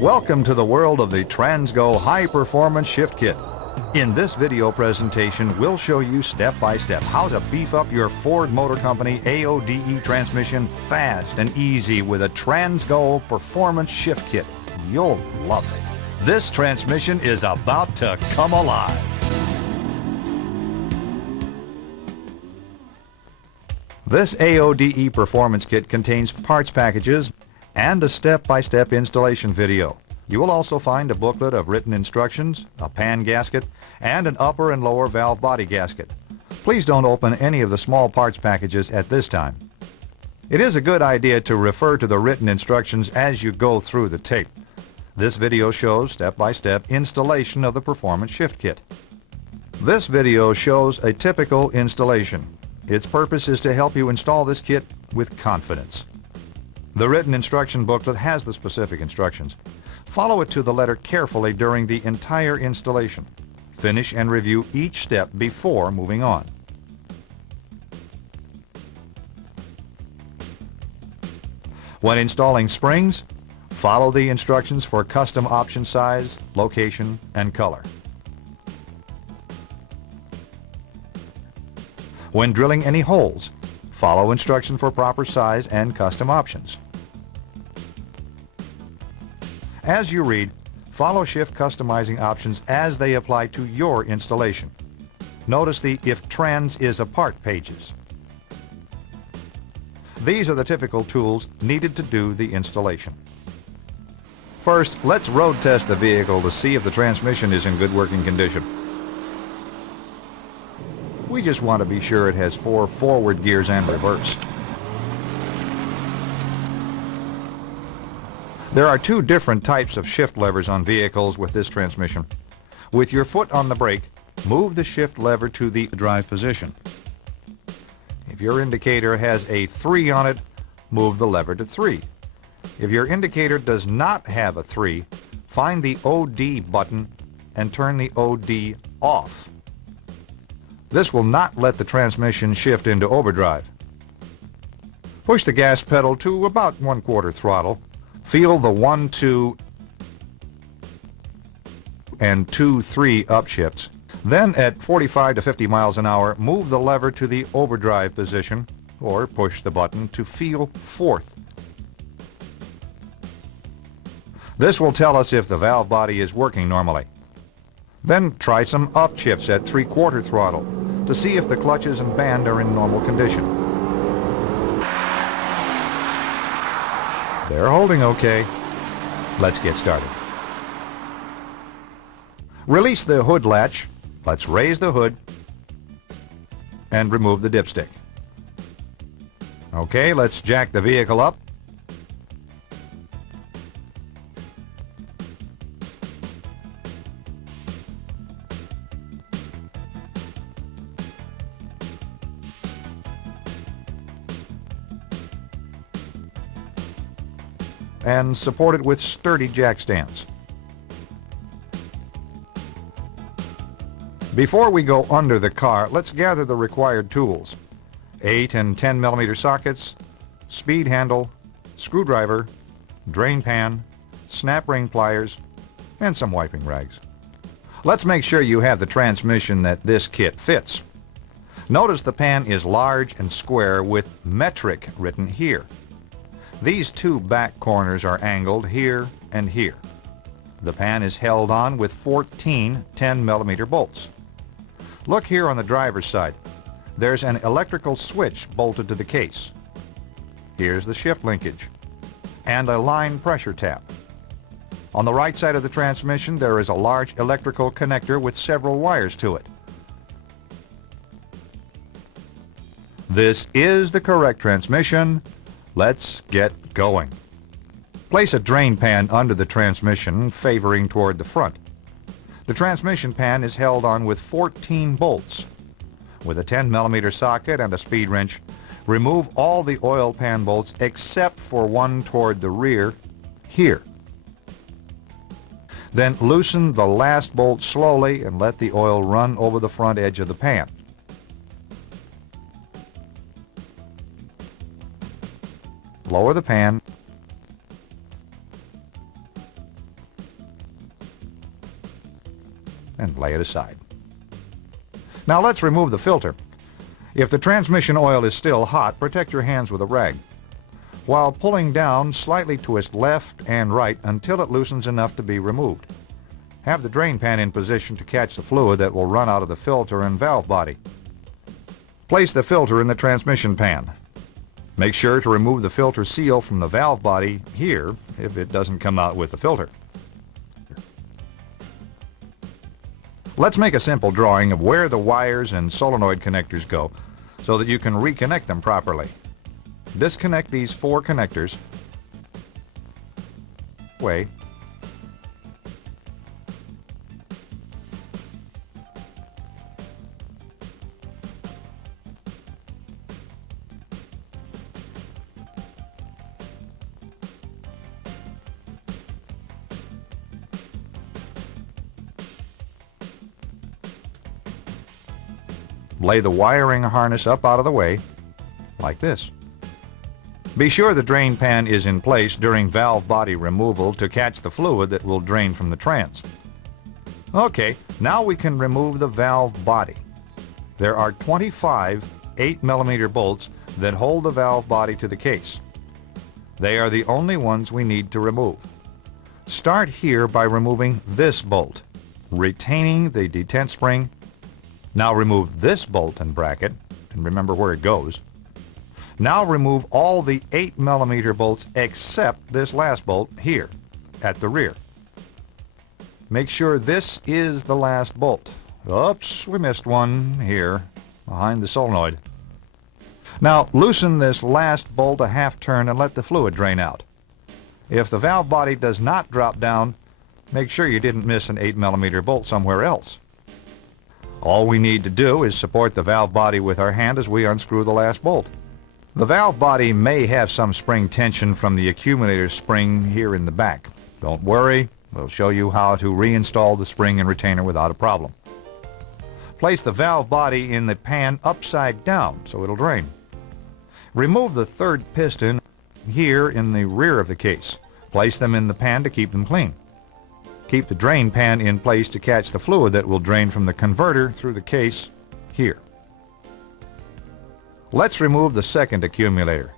Welcome to the world of the TransGo High Performance Shift Kit. In this video presentation, we'll show you step by step how to beef up your Ford Motor Company AODE transmission fast and easy with a TransGo Performance Shift Kit. You'll love it. This transmission is about to come alive. This AODE Performance Kit contains parts packages and a step-by-step installation video. You will also find a booklet of written instructions, a pan gasket, and an upper and lower valve body gasket. Please don't open any of the small parts packages at this time. It is a good idea to refer to the written instructions as you go through the tape. This video shows step-by-step installation of the Performance Shift Kit. This video shows a typical installation. Its purpose is to help you install this kit with confidence. The written instruction booklet has the specific instructions. Follow it to the letter carefully during the entire installation. Finish and review each step before moving on. When installing springs, follow the instructions for custom option size, location, and color. When drilling any holes, follow instruction for proper size and custom options. As you read, follow shift customizing options as they apply to your installation. Notice the If Trans is a Part pages. These are the typical tools needed to do the installation. First, let's road test the vehicle to see if the transmission is in good working condition. We just want to be sure it has 4 forward gears and reverse. There are 2 different types of shift levers on vehicles with this transmission. With your foot on the brake, move the shift lever to the drive position. If your indicator has a 3 on it, move the lever to 3. If your indicator does not have a 3, find the OD button and turn the OD off. This will not let the transmission shift into overdrive. Push the gas pedal to about 1/4 throttle. Feel the 1, 2, and 2, 3 upshifts. Then at 45 to 50 miles an hour, move the lever to the overdrive position or push the button to feel 4th. This will tell us if the valve body is working normally. Then try some upshifts at 3/4 throttle to see if the clutches and band are in normal condition. They're holding okay. Let's get started. Release the hood latch. Let's raise the hood and remove the dipstick. Okay, let's jack the vehicle up. And support it with sturdy jack stands. Before we go under the car, let's gather the required tools. 8 and 10 millimeter sockets, speed handle, screwdriver, drain pan, snap ring pliers, and some wiping rags. Let's make sure you have the transmission that this kit fits. Notice the pan is large and square with metric written here. These 2 back corners are angled here and here. The pan is held on with 14 10 millimeter bolts. Look here on the driver's side. There's an electrical switch bolted to the case. Here's the shift linkage and a line pressure tap. On the right side of the transmission, there is a large electrical connector with several wires to it. This is the correct transmission. Let's get going. Place a drain pan under the transmission, favoring toward the front. The transmission pan is held on with 14 bolts. With a 10 millimeter socket and a speed wrench, remove all the oil pan bolts except for one toward the rear, here. Then loosen the last bolt slowly and let the oil run over the front edge of the pan. Lower the pan and lay it aside. Now let's remove the filter. If the transmission oil is still hot, protect your hands with a rag. While pulling down, slightly twist left and right until it loosens enough to be removed. Have the drain pan in position to catch the fluid that will run out of the filter and valve body. Place the filter in the transmission pan. Make sure to remove the filter seal from the valve body here if it doesn't come out with the filter. Let's make a simple drawing of where the wires and solenoid connectors go so that you can reconnect them properly. Disconnect these 4 connectors. Lay the wiring harness up out of the way, like this. Be sure the drain pan is in place during valve body removal to catch the fluid that will drain from the trans. Okay, now we can remove the valve body. There are 25 8mm bolts that hold the valve body to the case. They are the only ones we need to remove. Start here by removing this bolt, retaining the detent spring. Now remove this bolt and bracket, and remember where it goes. Now remove all the 8mm bolts except this last bolt here, at the rear. Make sure this is the last bolt. Oops, we missed one here, behind the solenoid. Now loosen this last bolt a half turn and let the fluid drain out. If the valve body does not drop down, make sure you didn't miss an 8mm bolt somewhere else. All we need to do is support the valve body with our hand as we unscrew the last bolt. The valve body may have some spring tension from the accumulator spring here in the back. Don't worry, we'll show you how to reinstall the spring and retainer without a problem. Place the valve body in the pan upside down so it'll drain. Remove the third piston here in the rear of the case. Place them in the pan to keep them clean. Keep the drain pan in place to catch the fluid that will drain from the converter through the case here. Let's remove the second accumulator.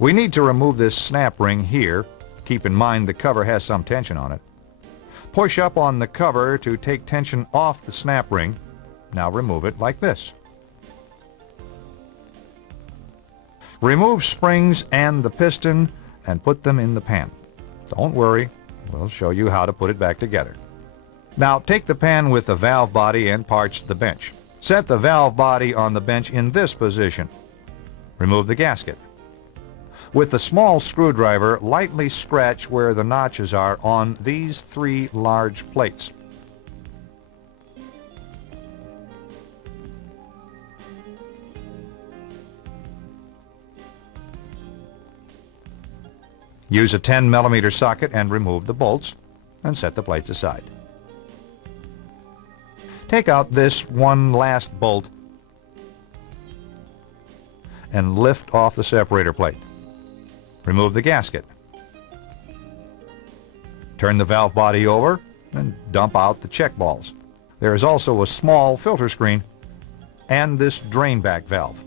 We need to remove this snap ring here. Keep in mind the cover has some tension on it. Push up on the cover to take tension off the snap ring. Now remove it like this. Remove springs and the piston and put them in the pan. Don't worry, we'll show you how to put it back together. Now take the pan with the valve body and parts to the bench. Set the valve body on the bench in this position. Remove the gasket. With the small screwdriver, lightly scratch where the notches are on these 3 large plates. Use a 10mm socket and remove the bolts and set the plates aside. Take out this one last bolt and lift off the separator plate. Remove the gasket. Turn the valve body over and dump out the check balls. There is also a small filter screen and this drain back valve.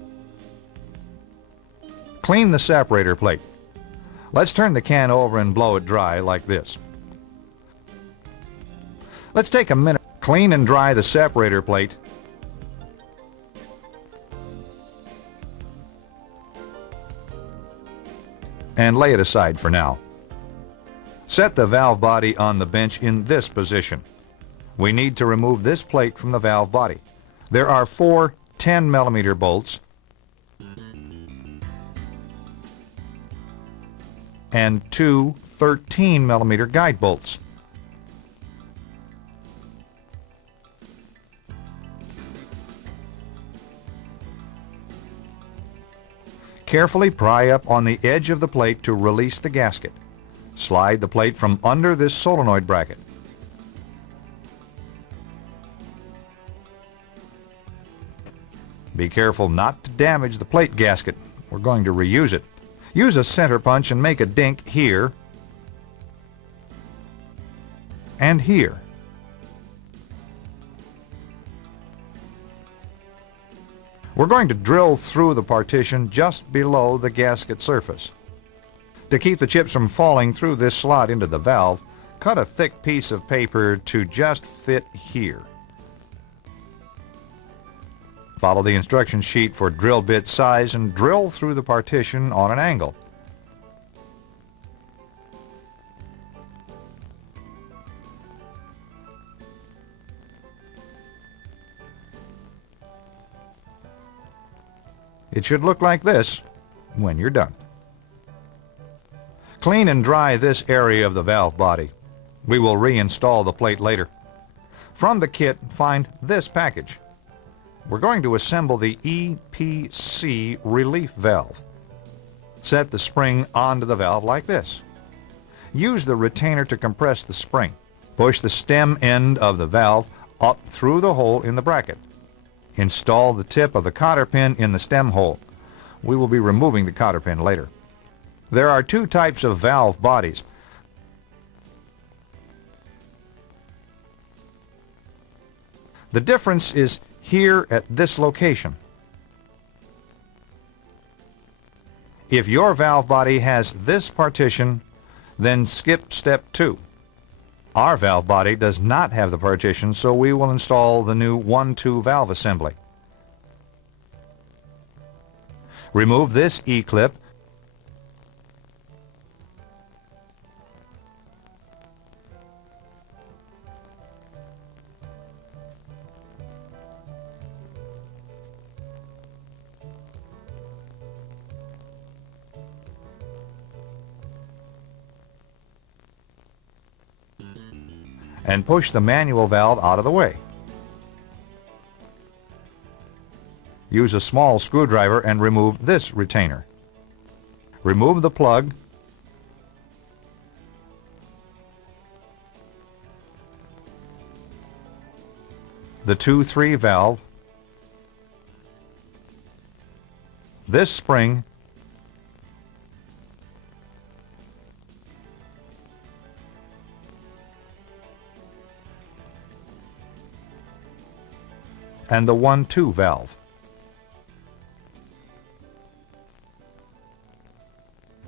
Clean the separator plate. Let's turn the can over and blow it dry like this. Let's take a minute. Clean and dry the separator plate. And lay it aside for now. Set the valve body on the bench in this position. We need to remove this plate from the valve body. There are 4 10mm bolts and 2 13mm guide bolts. Carefully pry up on the edge of the plate to release the gasket. Slide the plate from under this solenoid bracket. Be careful not to damage the plate gasket. We're going to reuse it. Use a center punch and make a dink here and here. We're going to drill through the partition just below the gasket surface. To keep the chips from falling through this slot into the valve, cut a thick piece of paper to just fit here. Follow the instruction sheet for drill bit size and drill through the partition on an angle. It should look like this when you're done. Clean and dry this area of the valve body. We will reinstall the plate later. From the kit, find this package. We're going to assemble the EPC relief valve. Set the spring onto the valve like this. Use the retainer to compress the spring. Push the stem end of the valve up through the hole in the bracket. Install the tip of the cotter pin in the stem hole. We will be removing the cotter pin later. There are two types of valve bodies. The difference is here at this location. If your valve body has this partition, then skip step 2. Our valve body does not have the partition, so we will install the new 1-2 valve assembly. Remove this E-clip and push the manual valve out of the way. Use a small screwdriver and remove this retainer. Remove the plug, the 2-3 valve, this spring, and the 1-2 valve.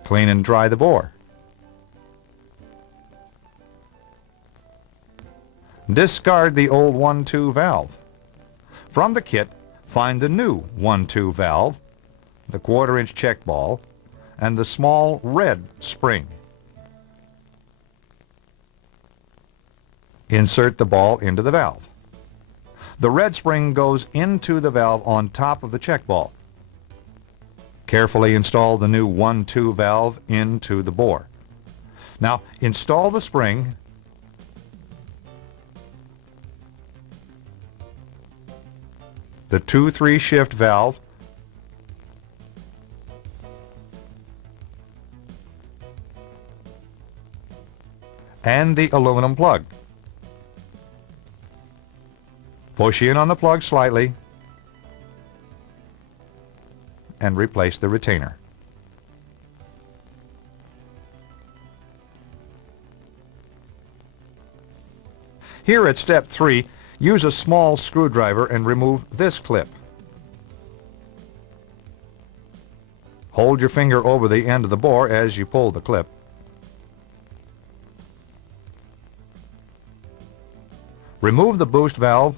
Clean and dry the bore. Discard the old 1-2 valve. From the kit, find the new 1-2 valve, the 1/4-inch check ball, and the small red spring. Insert the ball into the valve. The red spring goes into the valve on top of the check ball. Carefully install the new 1-2 valve into the bore. Now install the spring, the 2-3 shift valve, and the aluminum plug. Push in on the plug slightly and replace the retainer. Here at step 3, use a small screwdriver and remove this clip. Hold your finger over the end of the bore as you pull the clip. Remove the boost valve.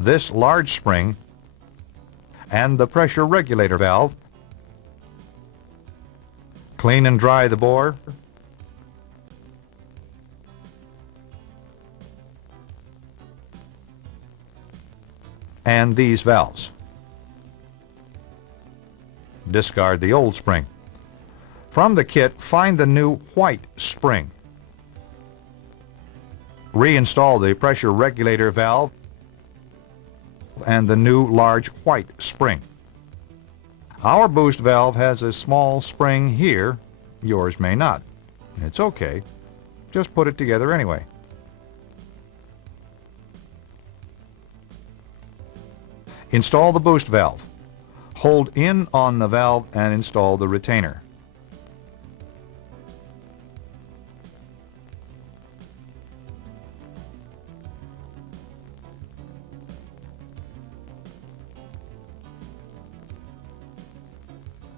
This large spring and the pressure regulator valve. Clean and dry the bore. And these valves. Discard the old spring. From the kit, find the new white spring. Reinstall the pressure regulator valve and the new large white spring. Our boost valve has a small spring here. Yours may not. It's okay. Just put it together anyway. Install the boost valve. Hold in on the valve and install the retainer.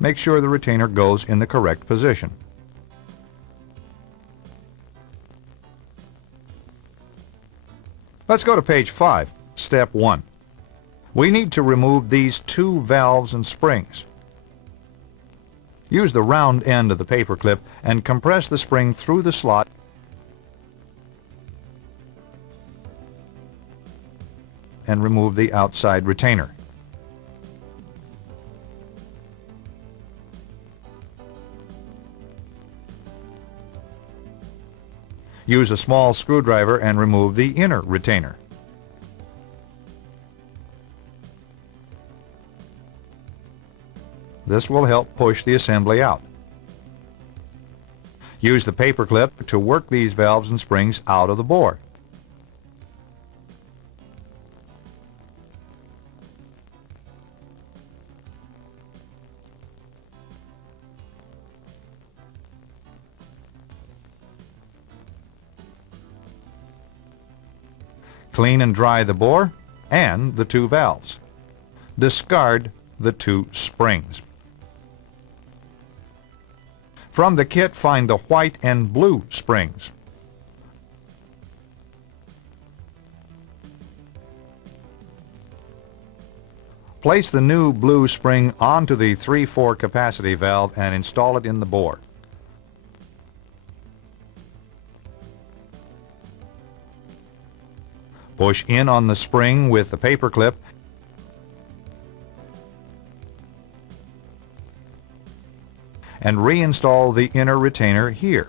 Make sure the retainer goes in the correct position. Let's go to page 5, step 1. We need to remove these 2 valves and springs. Use the round end of the paper clip and compress the spring through the slot and remove the outside retainer. Use a small screwdriver and remove the inner retainer. This will help push the assembly out. Use the paper clip to work these valves and springs out of the bore. Clean and dry the bore and the 2 valves. Discard the 2 springs. From the kit, find the white and blue springs. Place the new blue spring onto the 3/4 capacity valve and install it in the bore. Push in on the spring with the paper clip and reinstall the inner retainer here.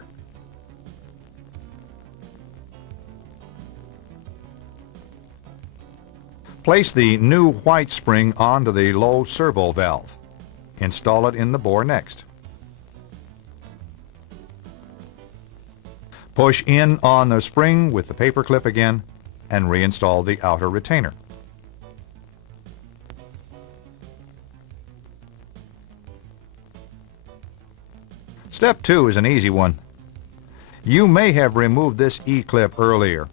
Place the new white spring onto the low servo valve. Install it in the bore next. Push in on the spring with the paper clip again and reinstall the outer retainer. Step 2 is an easy one. You may have removed this E-clip earlier.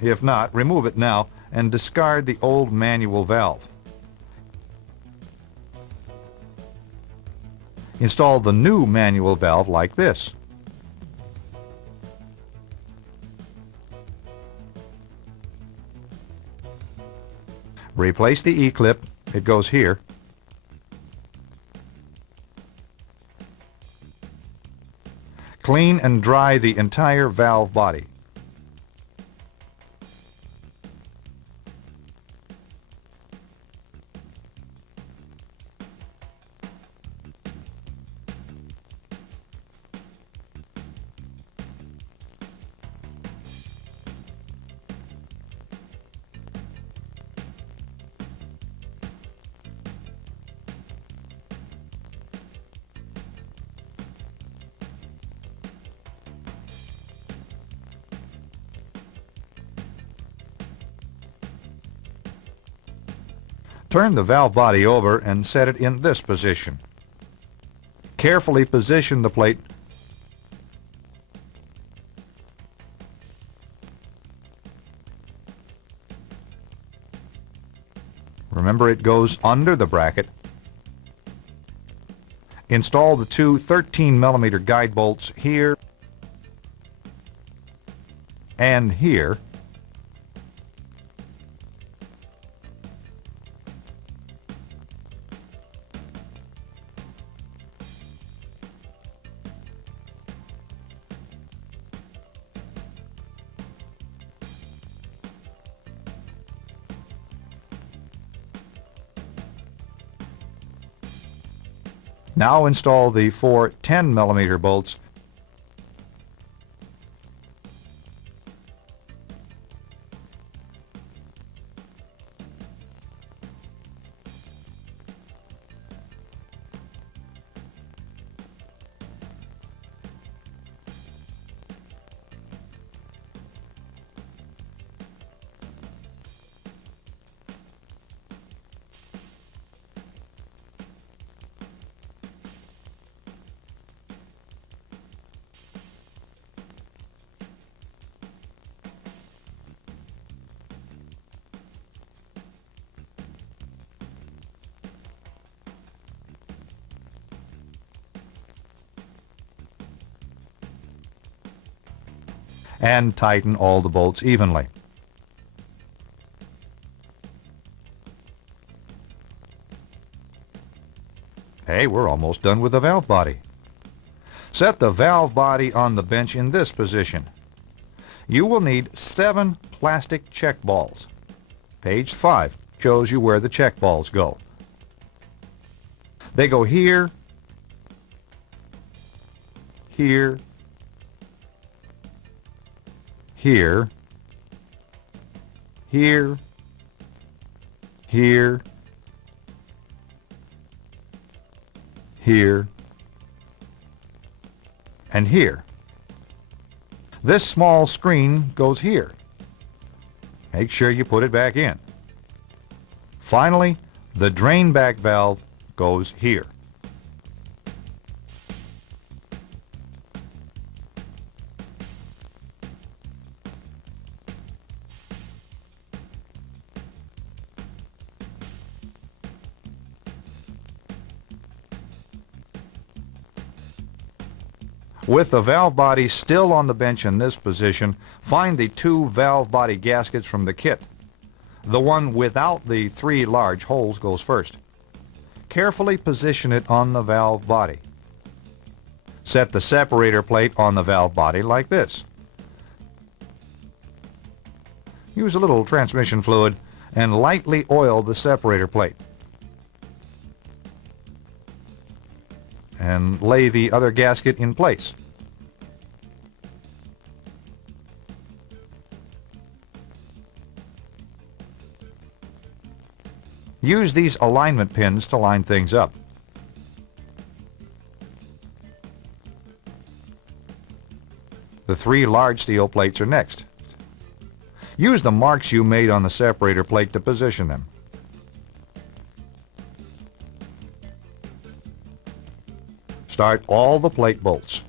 If not, remove it now and discard the old manual valve. Install the new manual valve like this. Replace the E-clip. It goes here. Clean and dry the entire valve body. Turn the valve body over and set it in this position. Carefully position the plate Remember, it goes under the bracket. Install the 2 13mm guide bolts here and here. Now install the 4 10mm bolts and tighten all the bolts evenly. Hey, we're almost done with the valve body. Set the valve body on the bench in this position. You will need 7 plastic check balls. Page 5 shows you where the check balls go. They go here, here, here, here, here, here, and here. This small screen goes here. Make sure you put it back in. Finally, the drain back valve goes here. With the valve body still on the bench in this position, find the 2 valve body gaskets from the kit. The one without the 3 large holes goes first. Carefully position it on the valve body. Set the separator plate on the valve body like this. Use a little transmission fluid and lightly oil the separator plate. And lay the other gasket in place. Use these alignment pins to line things up. The 3 large steel plates are next. Use the marks you made on the separator plate to position them. Start all the plate bolts.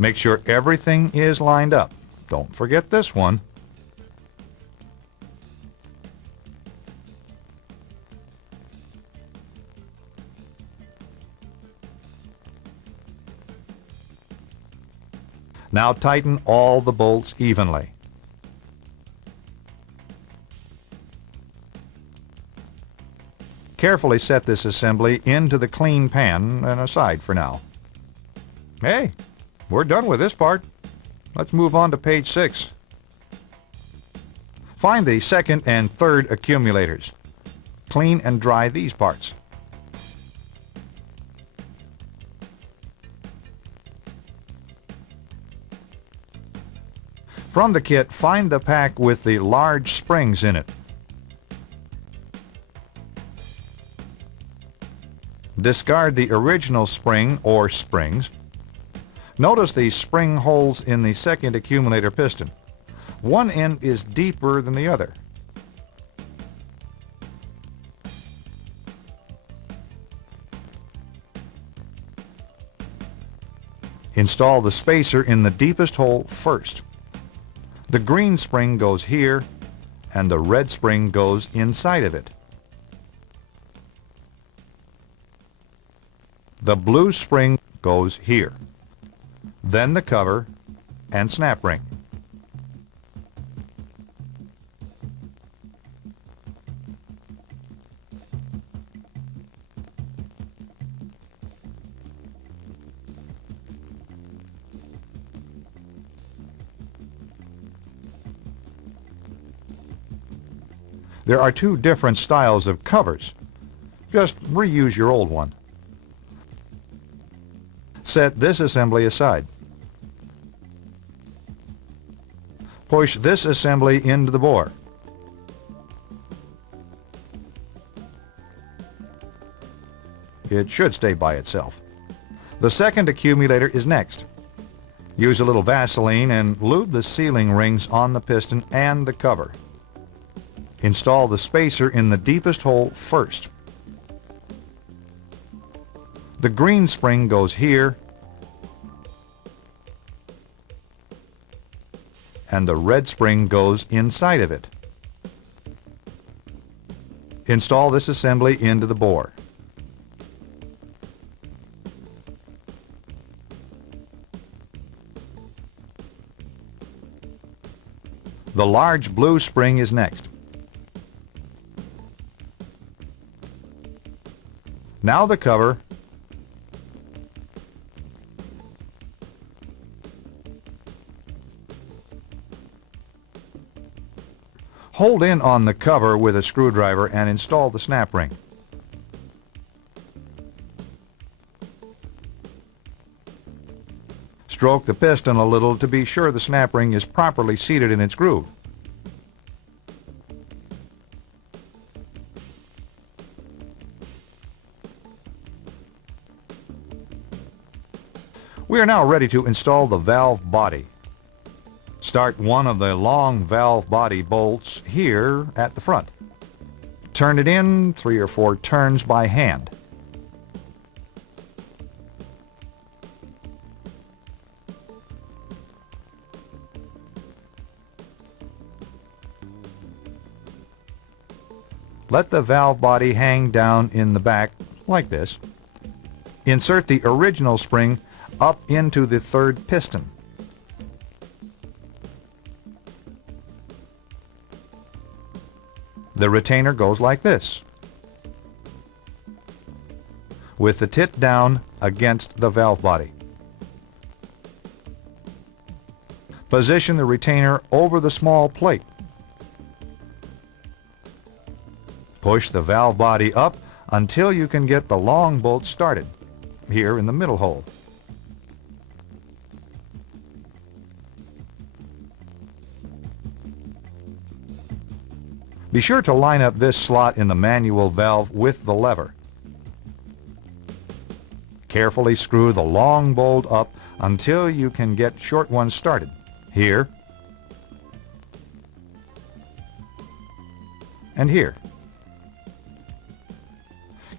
Make sure everything is lined up. Don't forget this one. Now tighten all the bolts evenly. Carefully set this assembly into the clean pan and aside for now. Hey, we're done with this part. Let's move on to page 6. Find the 2nd and 3rd accumulators. Clean and dry these parts. From the kit, find the pack with the large springs in it. Discard the original spring or springs. Notice the spring holes in the 2nd accumulator piston. One end is deeper than the other. Install the spacer in the deepest hole first. The green spring goes here, and the red spring goes inside of it. The blue spring goes here. Then the cover and snap ring. There are 2 different styles of covers. Just reuse your old one. Set this assembly aside. Push this assembly into the bore. It should stay by itself. The 2nd accumulator is next. Use a little Vaseline and lube the sealing rings on the piston and the cover. Install the spacer in the deepest hole first. The green spring goes here, and the red spring goes inside of it. Install this assembly into the bore. The large blue spring is next. Now the cover hold in on the cover with a screwdriver and install the snap ring. Stroke the piston a little to be sure the snap ring is properly seated in its groove. We are now ready to install the valve body. Start one of the long valve body bolts here at the front. Turn it in 3 or 4 turns by hand. Let the valve body hang down in the back like this. Insert the original spring up into the third piston. The retainer goes like this, with the tit down against the valve body. Position the retainer over the small plate. Push the valve body up until you can get the long bolt started, here in the middle hole. Be sure to line up this slot in the manual valve with the lever. Carefully screw the long bolt up until you can get short ones started, here and here.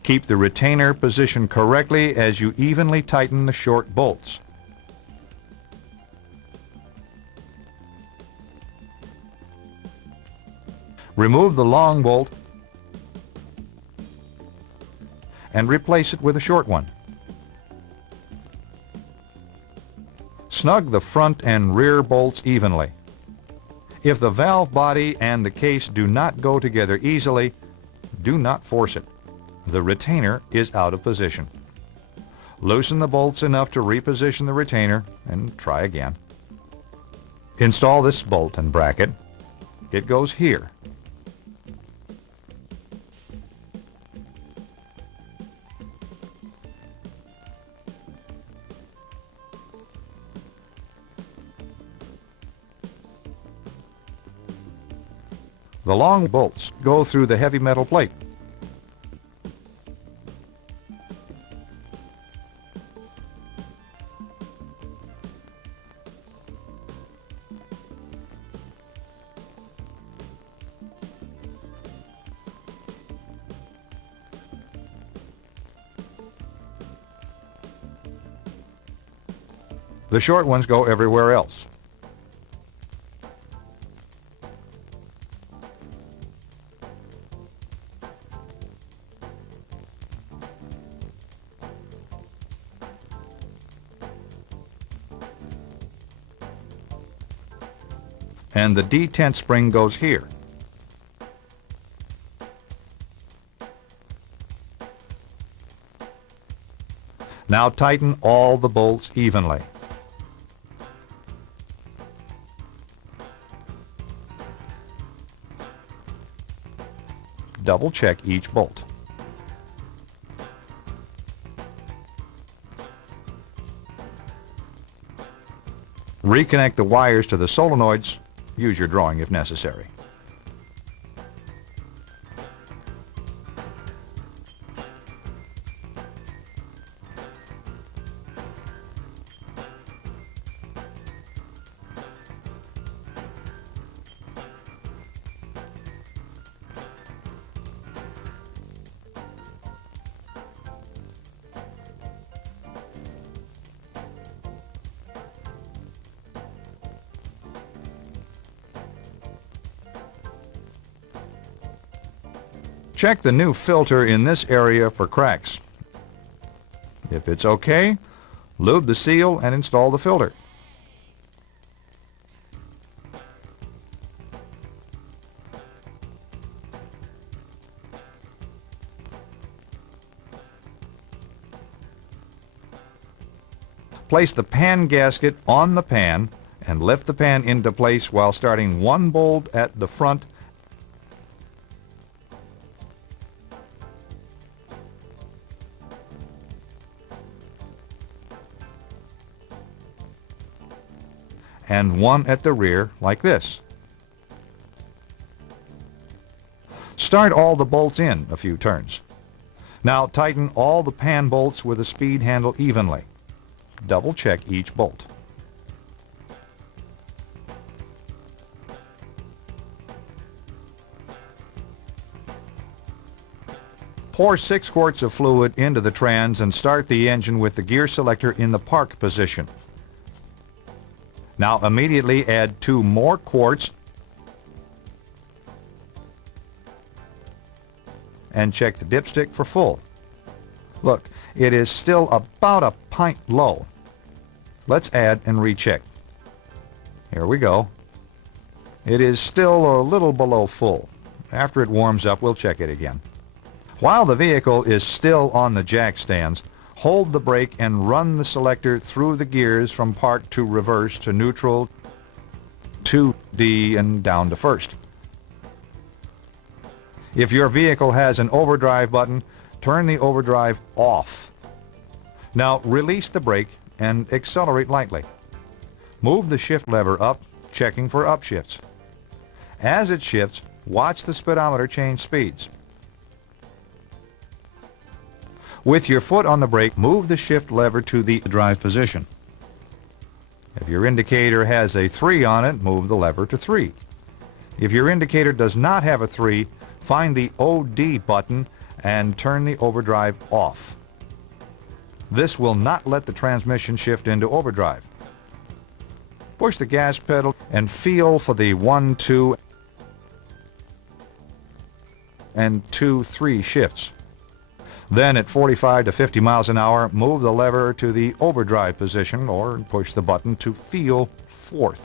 Keep the retainer positioned correctly as you evenly tighten the short bolts. Remove the long bolt and replace it with a short one. Snug the front and rear bolts evenly. If the valve body and the case do not go together easily, do not force it. The retainer is out of position. Loosen the bolts enough to reposition the retainer and try again. Install this bolt and bracket. It goes here. The long bolts go through the heavy metal plate. The short ones go everywhere else. And the detent spring goes here. Now tighten all the bolts evenly. Double check each bolt. Reconnect the wires to the solenoids. Use your drawing if necessary. Check the new filter in this area for cracks. If it's okay, lube the seal and install the filter. Place the pan gasket on the pan and lift the pan into place while starting one bolt at the front and one at the rear like this. Start all the bolts in a few turns. Now tighten all the pan bolts with a speed handle evenly. Double check each bolt. Pour 6 quarts of fluid into the trans and start the engine with the gear selector in the park position. Now immediately add 2 more quarts and check the dipstick for full. Look, it is still about a pint low. Let's add and recheck. Here we go. It is still a little below full. After it warms up, we'll check it again. While the vehicle is still on the jack stands, hold the brake and run the selector through the gears from park to reverse to neutral to D and down to first. If your vehicle has an overdrive button, turn the overdrive off. Now release the brake and accelerate lightly. Move the shift lever up, checking for upshifts. As it shifts, watch the speedometer change speeds. With your foot on the brake, move the shift lever to the drive position. If your indicator has a 3 on it, move the lever to 3. If your indicator does not have a 3, find the OD button and turn the overdrive off. This will not let the transmission shift into overdrive. Push the gas pedal and feel for the 1, 2, and 2, 3 shifts. Then at 45 to 50 miles an hour, move the lever to the overdrive position or push the button to feel 4th.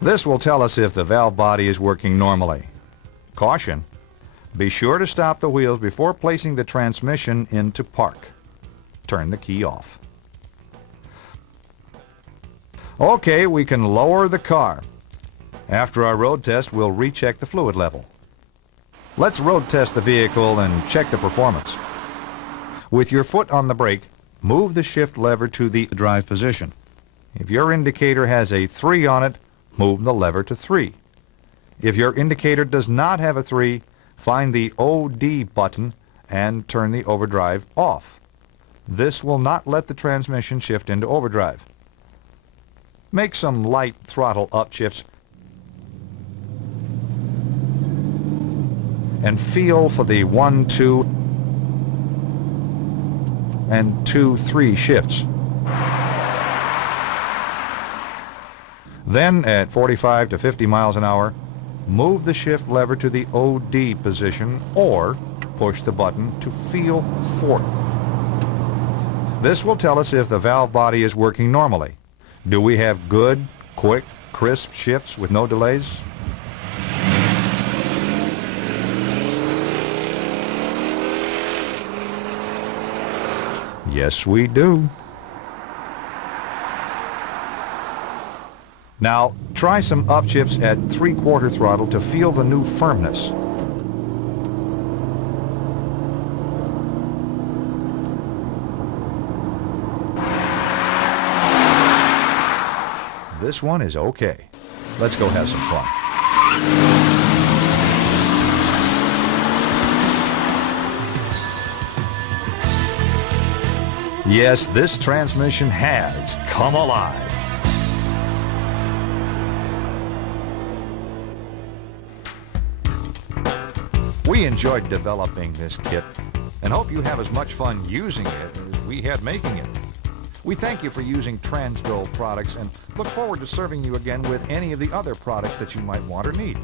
This will tell us if the valve body is working normally. Caution! Be sure to stop the wheels before placing the transmission into park. Turn the key off. Okay, we can lower the car. After our road test, we'll recheck the fluid level. Let's road test the vehicle and check the performance. With your foot on the brake, move the shift lever to the drive position. If your indicator has a 3 on it, move the lever to 3. If your indicator does not have a 3, find the OD button and turn the overdrive off. This will not let the transmission shift into overdrive. Make some light throttle upshifts and feel for the 1, 2, and 2, 3 shifts. Then at 45 to 50 miles an hour, move the shift lever to the OD position or push the button to feel 4th. This will tell us if the valve body is working normally. Do we have good, quick, crisp shifts with no delays? Yes, we do. Now, try some upshifts at 3/4 throttle to feel the new firmness. This one is okay. Let's go have some fun. Yes, this transmission has come alive. We enjoyed developing this kit and hope you have as much fun using it as we had making it. We thank you for using TransGo products and look forward to serving you again with any of the other products that you might want or need.